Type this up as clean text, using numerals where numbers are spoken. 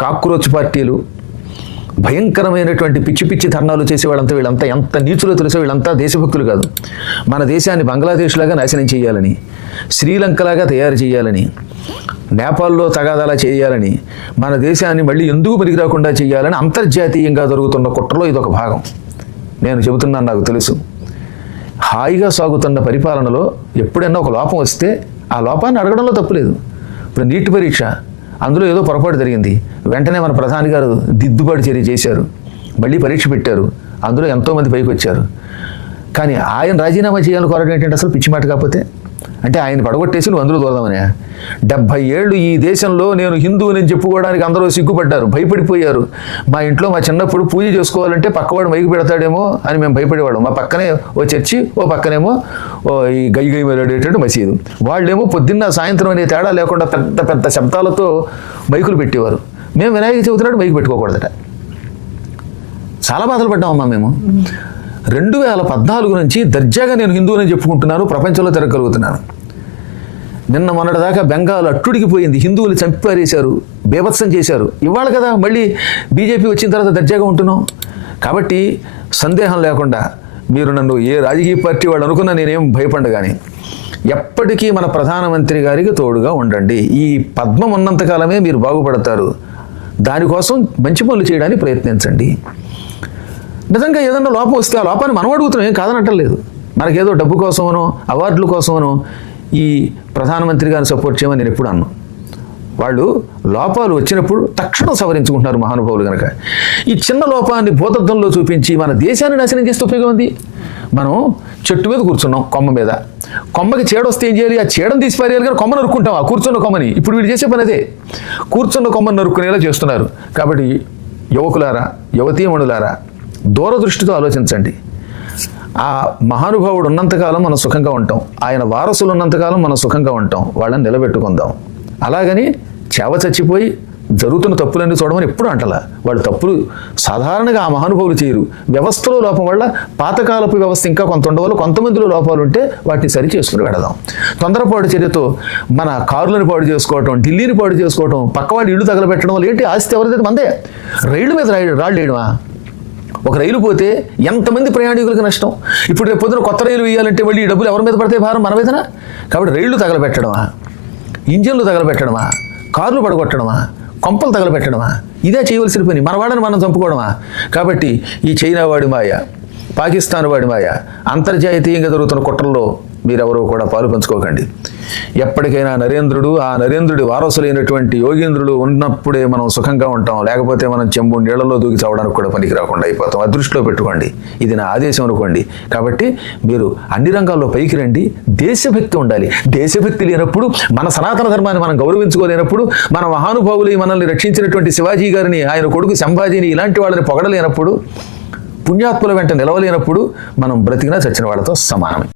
Cockroach పార్టీలు, భయంకరమైనటువంటి పిచ్చి పిచ్చి ధర్నాలు చేసే వీళ్ళంతా ఎంత నీచులో తెలుసో. వీళ్ళంతా దేశభక్తులు కాదు. మన దేశాన్ని బంగ్లాదేశ్ లాగా నాశనం చేయాలని, శ్రీలంకలాగా తయారు చేయాలని, నేపాల్లో తగాదాలా చేయాలని, మన దేశాన్ని మళ్ళీ ఎందుకు పనికి రాకుండా చేయాలని అంతర్జాతీయంగా జరుగుతున్న కుట్రలో ఇదొక భాగం. నేను చెబుతున్నాను, నాకు తెలుసు. హాయిగా సాగుతున్న పరిపాలనలో ఎప్పుడైనా ఒక లోపం వస్తే ఆ లోపాన్ని అడగడంలో తప్పులేదు. ఇప్పుడు నీట్ పరీక్ష, అందులో ఏదో పొరపాటు జరిగింది, వెంటనే మన ప్రధాని గారు దిద్దుబాటు చర్య చేశారు, మళ్ళీ పరీక్ష పెట్టారు, అందులో ఎంతోమంది పైకి వచ్చారు. కానీ ఆయన రాజీనామా చేయాలని కోరడం ఏంటంటే అసలు పిచ్చి మాట. కాకపోతే అంటే ఆయన పడగొట్టేసి నువ్వు అందులో దూరదామనే. 70 ఏళ్ళు ఈ దేశంలో నేను హిందువుని చెప్పుకోవడానికి అందరూ సిగ్గుపడ్డారు, భయపడిపోయారు. మా ఇంట్లో మా చిన్నప్పుడు పూజ చేసుకోవాలంటే పక్కవాడు మైకు పెడతాడేమో అని మేము భయపడేవాళ్ళం. మా పక్కనే ఓ చర్చి, ఓ పక్కనేమో ఈ గై వెళ్ళేటట్టు మసీదు. వాళ్ళేమో పొద్దున్న సాయంత్రం అనే తేడా లేకుండా పెద్ద పెద్ద శబ్దాలతో మైకులు పెట్టేవారు. మేము వినాయక చవితి నాడు మైకు పెట్టుకోకూడదట. చాలా బాధలు పడ్డామమ్మా మేము. 2014 నుంచి దర్జాగా నేను హిందువుని చెప్పుకుంటున్నాను, ప్రపంచంలో తిరగలుగుతున్నాను. నిన్న మొన్నటిదాకా బెంగాల్ అట్టుడికిపోయింది, హిందువులు చంపిపారేశారు, బీభత్సం చేశారు. ఇవాళ కదా మళ్ళీ బీజేపీ వచ్చిన తర్వాత దర్జాగా ఉంటున్నాం. కాబట్టి సందేహం లేకుండా మీరు నన్ను ఏ రాజకీయ పార్టీ వాళ్ళు అనుకున్నా నేనేం భయపడ్డా. కానీ ఎప్పటికీ మన ప్రధానమంత్రి గారికి తోడుగా ఉండండి. ఈ పద్మం ఉన్నంతకాలమే మీరు బాగుపడతారు. దానికోసం మంచి పనులు చేయడానికి ప్రయత్నించండి. నిజంగా ఏదన్నా లోపం వస్తే ఆ లోపాన్ని మనం అడుగుతున్నాం, ఏం కాదనట్టలేదు. మనకేదో డబ్బు కోసమనో అవార్డుల కోసమనో ఈ ప్రధానమంత్రి గారిని సపోర్ట్ చేయమని నేను ఎప్పుడు అన్నాను. వాళ్ళు లోపాలు వచ్చినప్పుడు తక్షణం సవరించుకుంటున్నారు మహానుభావులు కనుక. ఈ చిన్న లోపాన్ని భూతత్వంలో చూపించి మన దేశాన్ని నాశనం చేస్తే ఉపయోగం ఉంది. మనం చెట్టు మీద కూర్చున్నాం, కొమ్మ మీద. కొమ్మకి చీడొస్తే ఏం చేయాలి? ఆ చీడను తీసి పారేయాలి, కానీ కొమ్మ నరుక్కుంటాం ఆ కూర్చున్న కొమ్మని. ఇప్పుడు వీళ్ళు చేసే పని అదే, కూర్చున్న కొమ్మని నరుక్కునేలా చేస్తున్నారు. కాబట్టి యువకులారా, యువతీమణులారా, దూరదృష్టితో ఆలోచించండి. ఆ మహానుభావుడు ఉన్నంతకాలం మనం సుఖంగా ఉంటాం, ఆయన వారసులు ఉన్నంతకాలం మనం సుఖంగా ఉంటాం. వాళ్ళని నిలబెట్టుకుందాం. అలాగని చేవ చచ్చిపోయి జరుగుతున్న తప్పులన్నీ చూడమని ఎప్పుడు అంటలా. వాళ్ళు తప్పులు సాధారణంగా ఆ మహానుభావులు చేయరు. వ్యవస్థలో లోపం వల్ల పాతకాలపు వ్యవస్థ ఇంకా కొంత ఉండవల్ల కొంతమందిలో లోపాలు ఉంటే వాటిని సరి చేసుకుని వెడదాం. తొందరపాటు చర్యతో మన కారులను పాడు చేసుకోవటం, ఢిల్లీని పాడు చేసుకోవటం, పక్కవాడి ఇళ్ళు తగలబెట్టడం వల్ల ఏంటి? ఆస్తి ఎవరిదైతే మందే. రైళ్ల మీద రాళ్ళు వేయడమా? ఒక రైలు పోతే ఎంతమంది ప్రయాణికులకు నష్టం. ఇప్పుడు రేపు పొద్దున కొత్త రైలు వేయాలంటే మళ్ళీ ఈ డబ్బులు ఎవరి మీద పడితే భారం? మన మీదనా? కాబట్టి రైళ్లు తగలబెట్టడమా, ఇంజిన్లు తగలబెట్టడమా, కార్లు పడగొట్టడమా, కొంపలు తగలబెట్టడమా? ఇదే చేయవలసిన పని. మన వాడిని మనం చంపుకోవడమా? కాబట్టి ఈ చైనా వాడి మాయ, పాకిస్తాన్ వాడి మాయ, అంతర్జాతీయంగా జరుగుతున్న కుట్రల్లో మీరెవరూ కూడా పాలు పంచుకోకండి. ఎప్పటికైనా నరేంద్రుడు, ఆ నరేంద్రుడి వారసులైనటువంటి యోగేంద్రుడు ఉన్నప్పుడే మనం సుఖంగా ఉంటాం. లేకపోతే మనం చెంబు నీళ్లలో దూకి చావడానికి కూడా పనికి రాకుండా అయిపోతాం. అదృష్టిలో పెట్టుకోండి. ఇది నా ఆదేశం అనుకోండి. కాబట్టి మీరు అన్ని రంగాల్లో పైకి రండి. దేశభక్తి ఉండాలి. దేశభక్తి లేనప్పుడు, మన సనాతన ధర్మాన్ని మనం గౌరవించుకోలేనప్పుడు, మన మహానుభావులు మనల్ని రక్షించినటువంటి శివాజీ గారిని, ఆయన కొడుకు సంభాజీని, ఇలాంటి వాళ్ళని పొగడలేనప్పుడు, పుణ్యాత్ముల వెంట నిలవలేనప్పుడు మనం బ్రతికినా చచ్చిన వాళ్ళతో సమానమే.